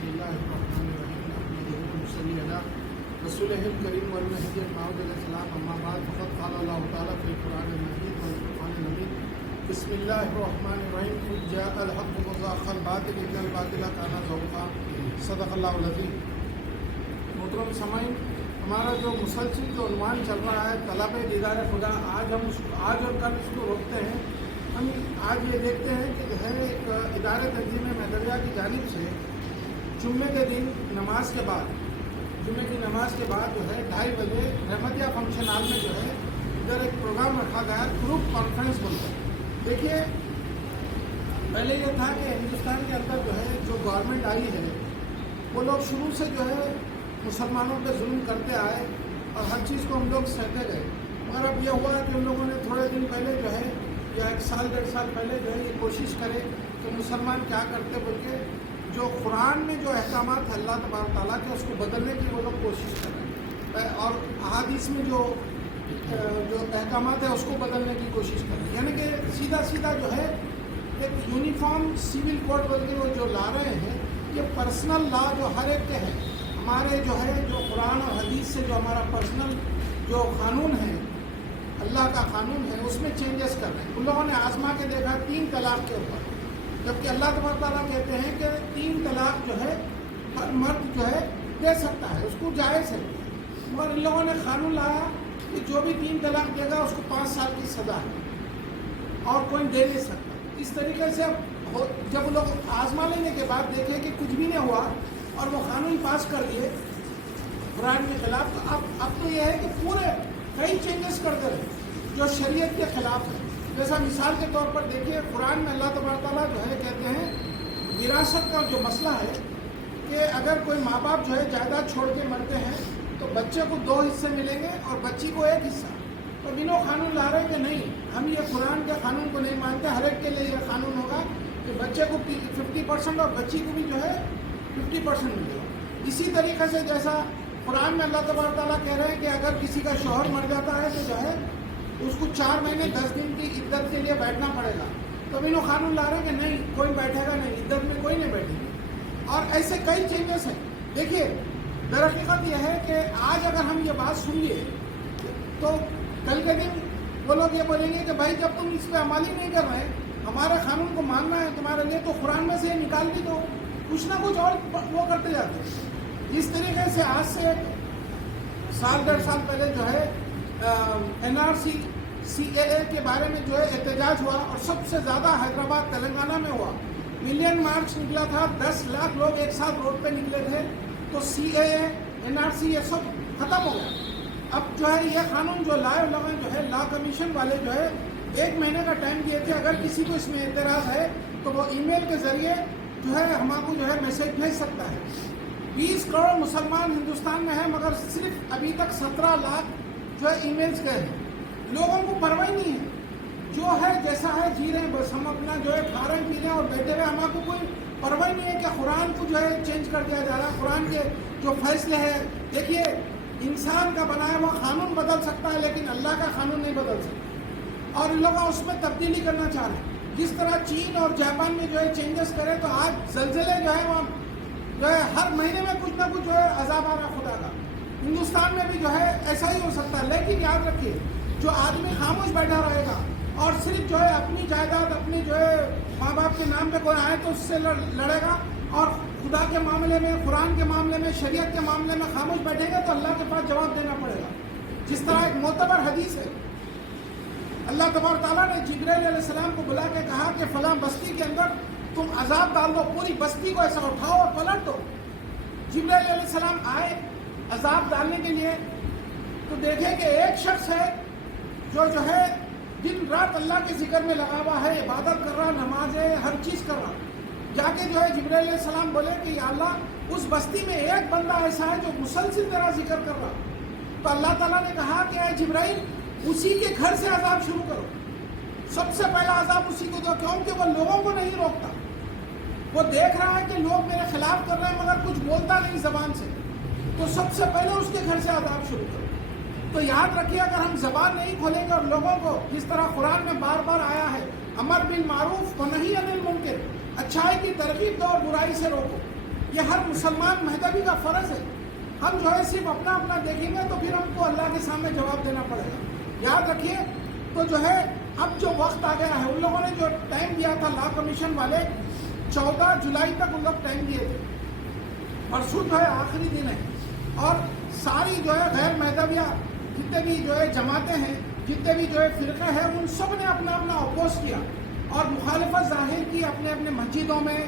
بسم اللہ الرحمن الرحیم نحمده ونصلی علی رسولہ الکریم والمہدی الموعود علیہ السلام اما بعد فقد قال اللہ تعالیٰ فی القرآن المجید والفرقان الحمید بسم اللہ الرحمن الرحیم قل جاء الحق وزهق الباطل ان الباطل کان زهوقا صدق اللہ العظیم۔ محترم سامعین، ہمارا جو مسلسل جو عنوان چل رہا ہے طلب دیدار خدا، آج اور کل اس کو روکتے ہیں۔ ہم آج یہ دیکھتے ہیں کہ جو ہے ایک ادارے تنظیم مدریہ کی جانب سے جمعے کے دن نماز کے بعد جو ہے 2:30 بجے رحمتیہ فنکشن ہال میں جو ہے ادھر ایک پروگرام رکھا گیا، گروپ کانفرنس بولتے ہیں۔ دیکھیے، پہلے یہ تھا کہ ہندوستان کے اندر جو ہے جو گورنمنٹ آئی ہے وہ لوگ شروع سے جو ہے مسلمانوں پہ ظلم کرتے آئے اور ہر چیز کو ہم لوگ سہتے گئے، مگر اب یہ ہوا کہ ان لوگوں نے تھوڑے دن پہلے جو ہے یا 1 سال 1.5 سال پہلے جو ہے یہ کوشش کرے کہ مسلمان کیا کرتے بول کے جو قرآن میں جو احکامات ہے اللہ تبارک تعالیٰ کے اس کو بدلنے کی وہ لوگ کوشش کر رہے ہیں، اور احادیث میں جو احکامات ہیں اس کو بدلنے کی کوشش کر رہے ہیں، یعنی کہ سیدھا جو ہے ایک یونیفارم سول کوڈ بول کے وہ جو لا رہے ہیں، یہ پرسنل لا جو ہر ایک کے ہیں، ہمارے جو ہے جو قرآن اور حدیث سے جو ہمارا پرسنل جو قانون ہے، اللہ کا قانون ہے، اس میں چینجز کر رہے ہیں۔ ان لوگوں نے آزما کے دیکھا 3 طلاق کے اوپر، جبکہ اللہ تبارک تعالیٰ کہتے ہیں کہ 3 طلاق جو ہے ہر مرد جو ہے دے سکتا ہے، اس کو جائز ہے، مگر ان لوگوں نے قانون لایا کہ جو بھی 3 طلاق دے گا اس کو 5 سال کی سزا ہے اور کوئی دے نہیں سکتا۔ اس طریقے سے جب وہ لوگ آزما لینے کے بعد دیکھے کہ کچھ بھی نہیں ہوا اور وہ قانون پاس کر دیے قرآن کے خلاف، تو اب تو یہ ہے کہ پورے کئی چینجز کرتے رہے جو شریعت کے خلاف ہے۔ جیسا مثال کے طور پر دیکھیے، قرآن میں اللہ تبارک تعالیٰ جو ہے کہتے ہیں وراثت کا جو مسئلہ ہے کہ اگر کوئی ماں باپ جو ہے جائیداد چھوڑ کے مرتے ہیں تو بچے کو 2 حصے ملیں گے اور بچی کو 1 حصہ۔ تو بینوں قانون لا رہے کہ نہیں، ہم یہ قرآن کے قانون کو نہیں مانتے، ہر ایک کے لیے یہ قانون ہوگا کہ بچے کو 50% اور بچی کو بھی جو ہے 50% ملے گا۔ اسی طریقے سے جیسا قرآن میں اللہ تبارک تعالیٰ کہہ رہے ہیں کہ اگر کسی کا شوہر مر جاتا ہے تو جو ہے اس کو 4 مہینے 10 دن کی عدت کے لیے بیٹھنا پڑے گا، تو انہوں قانون لا رہے ہیں کہ نہیں، کوئی بیٹھے گا نہیں، عدت میں کوئی نہیں بیٹھے گا۔ اور ایسے کئی چینجز ہیں۔ دیکھیے، درحقیقت یہ ہے کہ آج اگر ہم یہ بات سن لیے تو کل کے دن وہ لوگ یہ بولیں گے کہ بھائی جب تم اس پہ عمل ہی نہیں کر رہے، ہمارے قانون کو ماننا ہے تمہارے لیے، تو قرآن میں سے نکال دی تو کچھ نہ کچھ اور وہ کرتے جاتے ہیں۔ اس طریقے سے آج سے 1 سال 1.5 سال پہلے جو ہے NRC CAA کے بارے میں جو ہے احتجاج ہوا، اور سب سے زیادہ حیدرآباد تلنگانہ میں ہوا، ملین مارچ نکلا تھا، 10 لاکھ لوگ ایک ساتھ روڈ پہ نکلے تھے، تو CAA NRC یہ سب ختم ہو گیا۔ اب جو ہے یہ قانون جو لائے لگے جو ہے لا کمیشن والے جو ہے 1 مہینے کا ٹائم دیے تھے، اگر کسی کو اس میں اعتراض ہے تو وہ ای میل کے ذریعے جو ہے ہمارے کو جو ہے میسج بھیج سکتا ہے۔ 20 کروڑ مسلمان ہندوستان میں ہیں، مگر صرف ابھی تک 17 لاکھ جو ہے ای میلز گئے ہیں۔ لوگوں کو پرواہ نہیں ہے، جو ہے جیسا ہے جی رہے ہیں، بس ہم اپنا جو ہے کھا رہے ہیں پی رہے ہیں اور بیٹھے ہوئے، ہمارے کو کوئی پرواہ نہیں ہے کہ قرآن کو جو ہے چینج کر دیا جا رہا ہے۔ قرآن کے جو فیصلے ہیں، دیکھیے انسان کا بنایا ہوا قانون بدل سکتا ہے لیکن اللہ کا قانون نہیں بدل سکتا، اور ان لوگ اس میں تبدیلی کرنا چاہ رہے ہیں۔ جس طرح چین اور جاپان میں جو ہے چینجز کرے، تو آج زلزلے جو ہے وہاں جو ہے ہر مہینے میں کچھ نہ کچھ جو ہے عذاب آ رہا خدا کا۔ ہندوستان میں بھی جو ہے ایسا ہی ہو سکتا ہے، لیکن یاد رکھیے جو آدمی خاموش بیٹھا رہے گا اور صرف جو ہے اپنی جائیداد اپنی جو ہے ماں باپ کے نام پہ کوئی آئے تو اس سے لڑے گا، اور خدا کے معاملے میں، قرآن کے معاملے میں، شریعت کے معاملے میں خاموش بیٹھے گا تو اللہ کے پاس جواب دینا پڑے گا۔ جس طرح ایک معتبر حدیث ہے، اللہ تبارک تعالیٰ نے جبرائیل علیہ السلام کو بلا کے کہا کہ فلاں بستی کے اندر تم عذاب ڈال دو، پوری بستی کو ایسا اٹھاؤ اور پلٹ دو۔ جبرائیل علیہ السلام آئے عذاب ڈالنے کے لیے، تو دیکھیں کہ ایک شخص ہے جو ہے دن رات اللہ کے ذکر میں لگا ہوا ہے، عبادت کر رہا، نماز ہے، ہر چیز کر رہا۔ جا کے جو ہے جبرائیل علیہ السلام بولے کہ یا اللہ، اس بستی میں ایک بندہ ایسا ہے جو مسلسل تیرا ذکر کر رہا۔ تو اللہ تعالیٰ نے کہا کہ اے جبرائیل، اسی کے گھر سے عذاب شروع کرو، سب سے پہلا عذاب اسی کو دو، کیونکہ وہ لوگوں کو نہیں روکتا، وہ دیکھ رہا ہے کہ لوگ میرے خلاف کر رہے ہیں مگر کچھ بولتا نہیں زبان سے، تو سب سے پہلے اس کے گھر سے عذاب شروع کرو۔ تو یاد رکھیے، اگر ہم زبان نہیں کھولیں گے اور لوگوں کو، جس طرح قرآن میں بار بار آیا ہے امر بالمعروف و نہی عن المنکر، اچھائی کی ترغیب دو اور برائی سے روکو، یہ ہر مسلمان مہذبی کا فرض ہے. ہم جو ہے صرف اپنا اپنا دیکھیں گے تو پھر ہم کو اللہ کے سامنے جواب دینا پڑے گا. یاد رکھیے. تو جو ہے اب جو وقت آ گیا ہے, ان لوگوں نے جو ٹائم دیا تھا لا کمیشن والے 14 جولائی تک ان لوگ ٹائم دیے تھے. پرسوں جو ہے آخری دن ہے, اور ساری جو ہے غیر مہذبیہ جتنے بھی جو ہے جماعتیں ہیں, جتنے بھی جو ہے فرقے ہیں, ان سب نے اپنا اپنا اپوز کیا اور مخالفت ظاہر کی اپنے اپنے مسجدوں میں,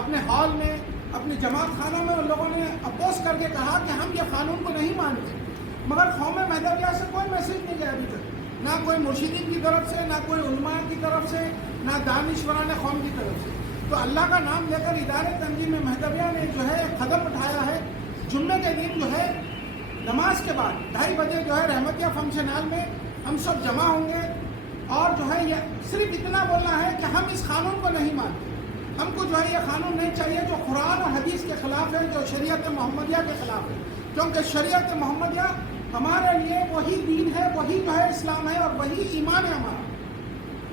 اپنے ہال میں, اپنے جماعت خانوں میں. ان لوگوں نے اپوز کر کے کہا کہ ہم یہ قانون کو نہیں مانتے. مگر قوم مہذبیہ سے کوئی میسج نہیں گیا ابھی تک, نہ کوئی مرشدین کی طرف سے, نہ کوئی علماء کی طرف سے, نہ دانشوران قوم کی طرف سے. تو اللہ کا نام لے کر ادارے تنظیم مہذبیہ نے جو ہے قدم اٹھایا ہے. جمعے کے دن جو ہے نماز کے بعد 2:30 بجے جو ہے رحمتیہ فنکشن ہال میں ہم سب جمع ہوں گے, اور جو ہے یہ صرف اتنا بولنا ہے کہ ہم اس قانون کو نہیں مانتے. ہم کو جو ہے یہ قانون نہیں چاہیے جو قرآن اور حدیث کے خلاف ہے, جو شریعت محمدیہ کے خلاف ہے. کیونکہ شریعت محمدیہ ہمارے لیے وہی دین ہے, وہی جو ہے اسلام ہے, اور وہی ایمان ہے ہمارا,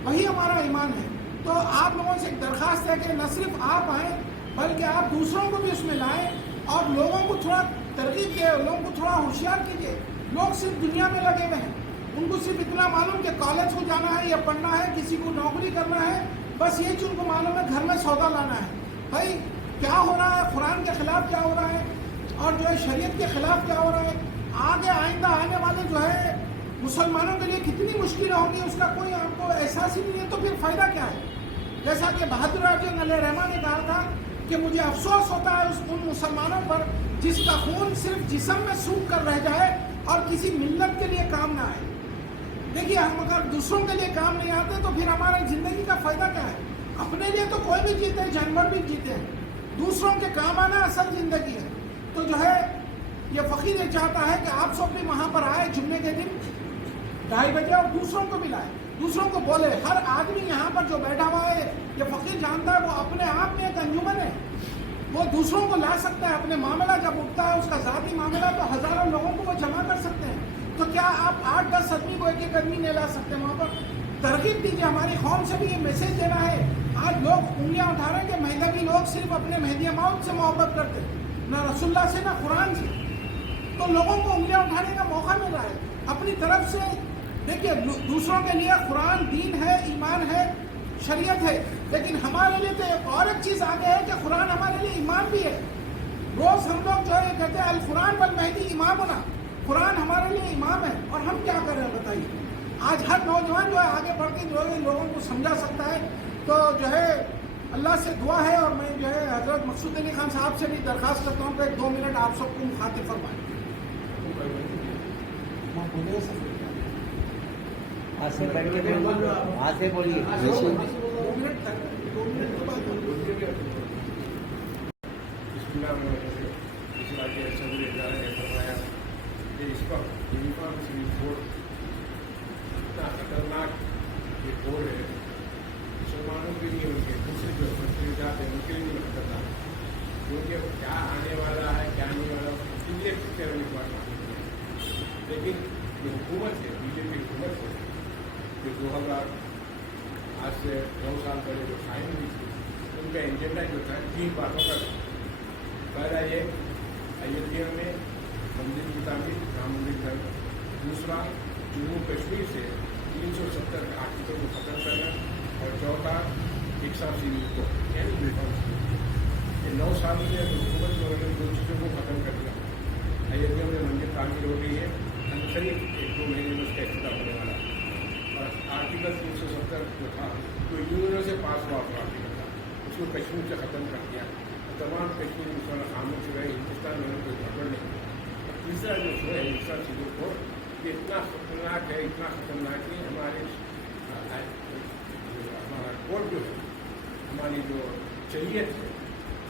وہی ہمارا ایمان ہے. تو آپ لوگوں سے ایک درخواست ہے کہ نہ صرف آپ آئیں بلکہ آپ دوسروں کو بھی اس میں لائیں, اور لوگوں کو تھوڑا ترغیب دیں, لوگوں کو تھوڑا ہوشیار کیجیے. لوگ صرف دنیا میں لگے ہوئے ہیں, ان کو صرف اتنا معلوم کہ کالج کو جانا ہے یا پڑھنا ہے, کسی کو نوکری کرنا ہے, بس یہ چیز کو معلوم ہے, گھر میں سودا لانا ہے. بھائی کیا ہو رہا ہے, قرآن کے خلاف کیا ہو رہا ہے, اور جو ہے شریعت کے خلاف کیا ہو رہا ہے, آگے آئندہ آنے والے جو ہے مسلمانوں کے لیے کتنی مشکلیں ہوں گی, اس کا کوئی آپ کو احساس ہی نہیں ہے. تو پھر فائدہ کیا ہے؟ جیسا کہ بہادر راجن علیہ رحمٰن نے کہا تھا کہ مجھے افسوس ہوتا ہے ان مسلمانوں پر جس کا خون صرف جسم میں سوکھ کر رہ جائے اور کسی ملت کے لیے کام نہ آئے. دیکھیے ہم اگر دوسروں کے لیے کام نہیں آتے تو پھر ہمارے زندگی کا فائدہ کیا ہے؟ اپنے لیے تو کوئی بھی جیتے, جانور بھی جیتے ہیں, دوسروں کے کام آنا اصل زندگی ہے. تو جو ہے یہ فقیر یہ چاہتا ہے کہ آپ سب بھی وہاں پر آئے جمعے کے دن 2:30 بجے, اور دوسروں کو بھی لائے, دوسروں کو بولے. ہر آدمی یہاں پر جو بیٹھا ہوا ہے یہ فقیر جانتا ہے وہ اپنے آپ میں ایک انجمن ہے, وہ دوسروں کو لا سکتا ہے. اپنے معاملہ جب اٹھتا ہے اس کا ذاتی معاملہ تو ہزاروں لوگوں کو وہ جمع کر سکتے ہیں. تو کیا آپ 8-10 آدمی کو ایک ایک آدمی نہیں لا سکتے وہاں پر؟ ترغیب دیجیے. ہماری قوم سے بھی یہ میسج دینا ہے. آج لوگ انگلیاں اٹھا رہے ہیں کہ مہذبی لوگ صرف اپنے مہدی موت سے محبت کرتے, نہ رسول اللہ سے, نہ قرآن سے. تو لوگوں کو انگلیاں اٹھانے کا موقع مل رہا ہے. اپنی طرف سے دیکھیے, دوسروں کے لیے قرآن دین ہے, ایمان ہے, شریعت ہے, لیکن ہمارے لیے تو ایک اور ایک چیز آگے ہے کہ قرآن ہمارے لیے ایمان بھی ہے. روز ہم لوگ جو ہے کہتے ہیں القرآن والمہدی امامنا, قرآن ہمارے لیے امام ہے, اور ہم کیا کر رہے ہیں بتائیے. آج ہر نوجوان جو ہے آگے بڑھ کے جو ہے لوگوں کو سمجھا سکتا ہے. تو جو ہے اللہ سے دعا ہے, اور میں جو ہے حضرت مقصود علی خان صاحب سے بھی درخواست کرتا ہوں کہ 2 منٹ آپ سب کو مخاطب فرمائیں. سے بیٹھ کے وہاں سے بولیے. اس وقت یونیفارم سروس بورڈ اتنا خطرناک یہ بورڈ ہے, مسلمانوں کے لیے, ان کے دوسرے جو تفصیلات ہیں ان کے لیے خطرناک, کیونکہ کیا آنے والا ہے کیا نہیں والا کلیئر پکچر نہیں پڑ رہا. لیکن جو حکومت ہے, بی جے پی حکومت ہے, جو 2000 آج سے 9 سال پہلے جو قائم ہوئی تھی, ان کا ایجنڈا جو تھا 3 باتوں کا تھا. پہلا یہ ایودھیا میں مندر کی تعمیر, رام مندر کا. دوسرا جموں کشمیر سے 370 آرٹیکل کو ختم کرنا, اور چوتھا ایکسا سیریز کو یعنی ریفارم سیریز. یہ 9 سال میں حکومت میں انہوں نے 2 چیزوں کو ختم کر دیا. ایودھیا میں مندر تعمیر ہو رہی ہے, قریب 1-2 مہینے میں اس کا افتتاح ہونے والا ہے. اور آرٹیکل 370 جو تھا جو یونینوں سے پاس ہوا آرٹیکل تھا, اس کو کشمیر سے ختم کر دیا. تمام کشمیر مسلمان خاموش رہے, ہندوستان میں کوئی گڑبڑ نہیں. اور تیسرا جو ہے ایکسا سیریز کو, یہ اتنا خطرناک ہے, اتنا خطرناک ہے. ہمارا کورٹ جو ہے, ہماری جو شریعت ہے,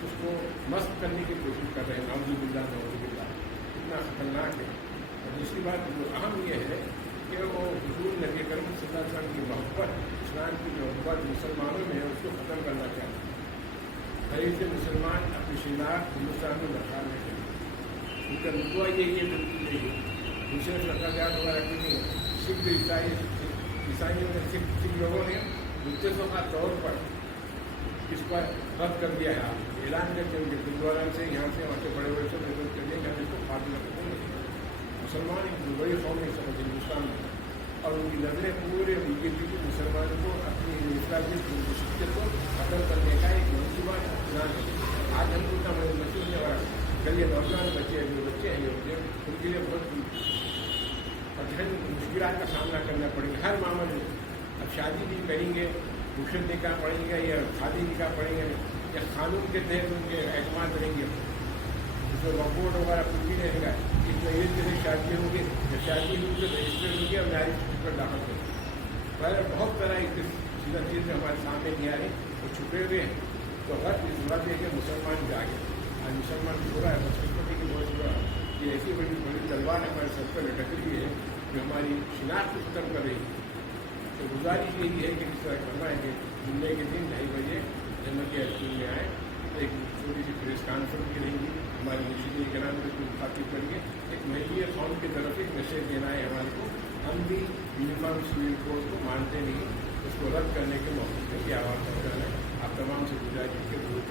اس کو مست کرنے کی کوشش کر رہے ہیں. نعوذ باللہ, اتنا خطرناک ہے. اور دوسری بات جو اہم یہ ہے کہ وہ حضور نبی کریم صلی اللہ علیہ وسلم کی محبت, اسلام کی جو محبت مسلمانوں میں ہے, اس کو ختم کرنا چاہتے ہیں. غریب سے مسلمان اپنی شناخت ہندوستان میں برقرار نہیں کرتے. ان کا رتبہ یہی ہے, بالکل یہی ہے. دوسرے رقاجات وغیرہ کی نہیں ہے. سکھ عیسائیوں نے سکھ لوگوں نے متفقہ طور پر اس پر رد کر دیا ہے. اعلان کر کے ان کے گردوارا سے یہاں سے وہاں سے بڑے بڑے سب ریزرو کر دیں کہ ہم اس کو فاطمہ کو نہیں دیں. مسلمان ایک بڑی قوم نہیں سمجھے ہندوستان میں, اور ان کی نظریں پورے ملک کی مسلمان کو اپنی اسلامی شخصیت کو ختم کرنے کا ایک منصوبہ اعلان ہے. آج ہم کو اتنا مشہور نہیں ہو رہا. کل یہ نوجوان بچے جو بچے ہیں یہ ان کے لیے بہت کٹھن مشکلات کا سامنا کرنا پڑے گا ہر معاملے میں. اب شادی بھی کریں گے, روشن نکاح پڑیں گے یا شادی نکاح پڑیں گے یا قانون کے تحت ان کے اعتماد کریں گے, اس میں وقوٹ وغیرہ کچھ بھی نہیں رہے گا. اس میں ایک طرح شادی ہوں گی, جب شادی ہوگی تو رجسٹر ہوگی اور میرج سرٹیفکیٹ داخل کریں گے. بہت طرح کی سیدھا چیزیں ہمارے سامنے نہیں آ رہی اور چھپے ہوئے ہیں. تو غرض اس بات ہے کہ مسلمان جاگے. آج مسلمان بھی ہو رہا ہے بچپن کی بہت برا یہ ایسی بڑی بڑی تلوار ہمارے سر پر لٹک رہی ہے جو ہماری شناخت کو ختم کر رہی ہے. تو گزارش یہی ہے کہ اس طرح کرنا ہے کہ جمعے کے دن 2:30 بجے جنت کے اسکول میں آئے. ایک چھوٹی سی پریس کانفرنس کی رہیں گی, ہماری مرشدین کرام کو مخاطب کر کے ایک مہیے قوم کی طرف ایک میسیج دینا ہے ہمارے کو. ہم بھی یونیفارم سول کوڈ کو مانتے نہیں, اس کو رد کرنے کے موقع پہ یہ آواز پہنچانا ہے. آپ تمام سے گزارش کے ضرور